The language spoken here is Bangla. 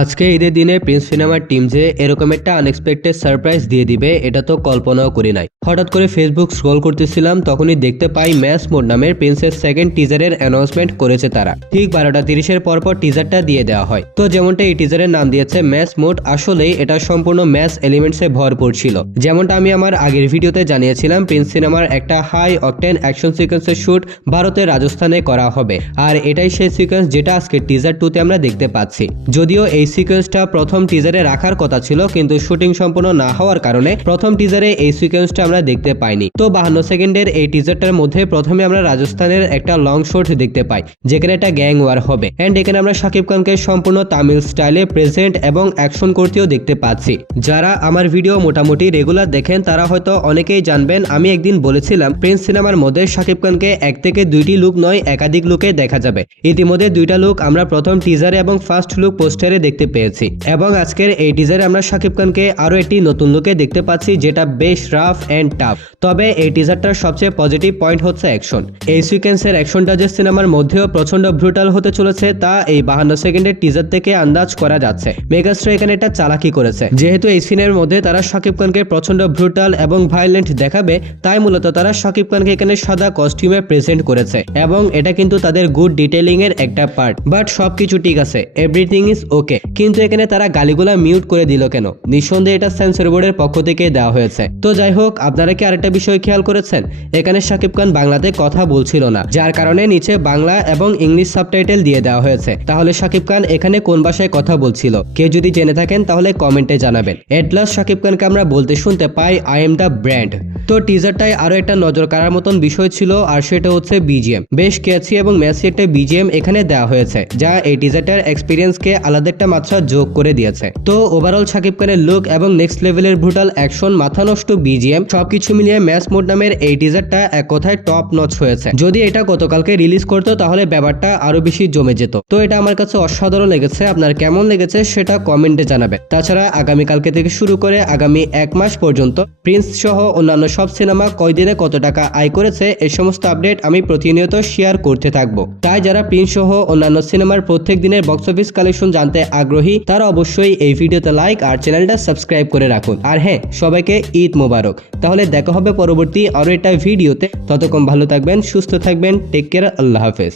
আজকে ঈদের দিনে প্রিন্স সিনেমার টিম যে এরকম একটা আনএক্সপেক্টেড সারপ্রাইজ দিয়ে দিবে এটা তো কল্পনাও করি নাই। হঠাৎ করে ফেসবুক স্ক্রল করতেছিলাম, তখনই দেখতে পাই ম্যাস মোড নামের প্রিন্সের সেকেন্ড টিজারের অ্যানাউন্সমেন্ট করেছে তারা। ঠিক 12:30-এর পরপর টিজারটা দিয়ে দেওয়া হয়। তো যেমনটা এই টিজারের নাম দিয়েছে ম্যাস মোড, আসলেই এটা সম্পূর্ণ ম্যাস এলিমেন্টসে ভরপুর ছিল। যেমনটা আমি আমার আগের ভিডিওতে জানিয়েছিলাম, প্রিন্স সিনেমার একটা হাই অকটেন অ্যাকশন সিকোয়েন্সের শুট ভারতের রাজস্থানে করা হবে, আর এটাই সেই সিকোয়েন্স যেটা আজকে টিজার 2তে আমরা দেখতে পাচ্ছি। যদিও এই সিকোয়েন্সটা প্রথম টিজারে রাখার কথা ছিল, কিন্তু শুটিং সম্পূর্ণ না হওয়ার কারণে প্রথম টিজারে এই সিকোয়েন্সটা আমরা দেখতে পাইনি। তো 52 সেকেন্ডের এই টিজারটার মধ্যে প্রথমে আমরা রাজস্থানের একটা লং শট দেখতে পাই, যেখানে একটা গ্যাং ওয়ার হবে। এন্ড এখানে আমরা শাকিব খানকে সম্পূর্ণ তামিল স্টাইলে প্রেজেন্ট এবং অ্যাকশন করতেও দেখতে পাচ্ছি। যারা আমার ভিডিও মোটামুটি রেগুলার দেখেন তারা হয়তো অনেকেই জানবেন, আমি একদিন বলেছিলাম প্রিন্স সিনেমার মধ্যে শাকিব খানকে এক থেকে দুইটি লুক নয় একাধিক লুকে দেখা যাবে। ইতিমধ্যে দুইটা লুক আমরা প্রথম টিজারে এবং ফার্স্ট লুক পোস্টারে দেখতে পেয়েছি, এবং আজকের এই টিজারে আমরা শাকিব খানকে আরো একটি নতুন লুকে দেখতে পাচ্ছি, যেটা বেশ রাফ এন্ড টাফ। তবে এই টিজারটার সবচেয়ে পজিটিভ পয়েন্ট হচ্ছে অ্যাকশন। এই সিকোয়েন্সের অ্যাকশনটা যে সিনেমার মধ্যেও প্রচন্ড ব্রুটাল হতে চলেছে তা এই 52 সেকেন্ডের টিজার থেকে আন্দাজ করা যাচ্ছে। মেগাস্টার এখানে একটা চালাকি করেছে, যেহেতু এই সিনের মধ্যে তারা শাকিব খানকে প্রচন্ড ব্রুটাল এবং ভায়োলেন্ট দেখাবে, তাই মূলত তারা শাকিব খানকে এখানে সাদা কস্টিউমে প্রেজেন্ট করেছে, এবং এটা কিন্তু তাদের গুড ডিটেইলিং এর একটা পার্ট। বাট সবকিছু ঠিক আছে, এভরিথিং ইজ ওকে, কিন্তু এখানে তারা গালিগুলা মিউট করে দিল কেন? নিঃসন্দেহে এটা সেন্সর বোর্ডের পক্ষ থেকে দেওয়া হয়েছে। তো যাই হোক, আপনারা কি আরেকটা বিষয় খেয়াল করেছেন? এখানে শাকিব খান বাংলাতে কথা বলছিল না, যার কারণে নিচে বাংলা এবং ইংলিশ সাবটাইটেল দিয়ে দেওয়া হয়েছে। তাহলে শাকিব খান এখানে কোন ভাষায় কথা বলছিল? কেউ যদি জেনে থাকেন তাহলে কমেন্টে জানাবেন। এট লাস্ট শাকিব খানকে আমরা বলতে শুনতে পাই, আই এম দ্য ব্র্যান্ড। তো টিজারটায় আরো একটা নজর কাড়ার মতন বিষয় ছিল, আর সেটা হচ্ছে বিজিএম। বেশ ক্যাচি এবং ম্যাচি একটা বিজিএম এখানে দেওয়া হয়েছে, যা এই টিজারটার এক্সপিরিয়েন্সকে আলাদা একটা মাত্রা যোগ করে দিয়েছে। তো ওভারঅল শাকিব খানের লুক এবং নেক্সট লেভেলের ব্রুটাল অ্যাকশন, মাথা নষ্ট বিজিএম, সবকিছু মিলিয়ে ম্যাচ মোড নামের এই টিজারটা এক কথায় টপ নচ হয়েছে। যদি এটা গতকালকে রিলিজ করতো তাহলে ব্যাপারটা আরো বেশি জমে যেত। তো এটা আমার কাছে অসাধারণ লেগেছে। আপনার কেমন লেগেছে সেটা কমেন্টে জানাবেন। তাছাড়া আগামীকালকে থেকে শুরু করে আগামী 1 মাস পর্যন্ত প্রিন্স সহ অন্যান্য সব সিনেমা কয়দিনে কত টাকা আয় করেছে এই সমস্ত আপডেট আমি প্রতিনিয়ত শেয়ার করতে থাকবো। তাই যারা প্রিন্স সহ অন্যান্য সিনেমার প্রত্যেক দিনের বক্স অফিস কালেকশন জানতে আগ্রহী তারা অবশ্যই এই ভিডিওতে লাইক আর চ্যানেলটা সাবস্ক্রাইব করে রাখুন। আর হ্যাঁ, সবাইকে ঈদ মোবারক। তাহলে দেখা হবে পরবর্তী আরো একটা ভিডিওতে। ততক্ষণ ভালো থাকবেন, সুস্থ থাকবেন, টেক কেয়ার, আল্লাহ হাফেজ।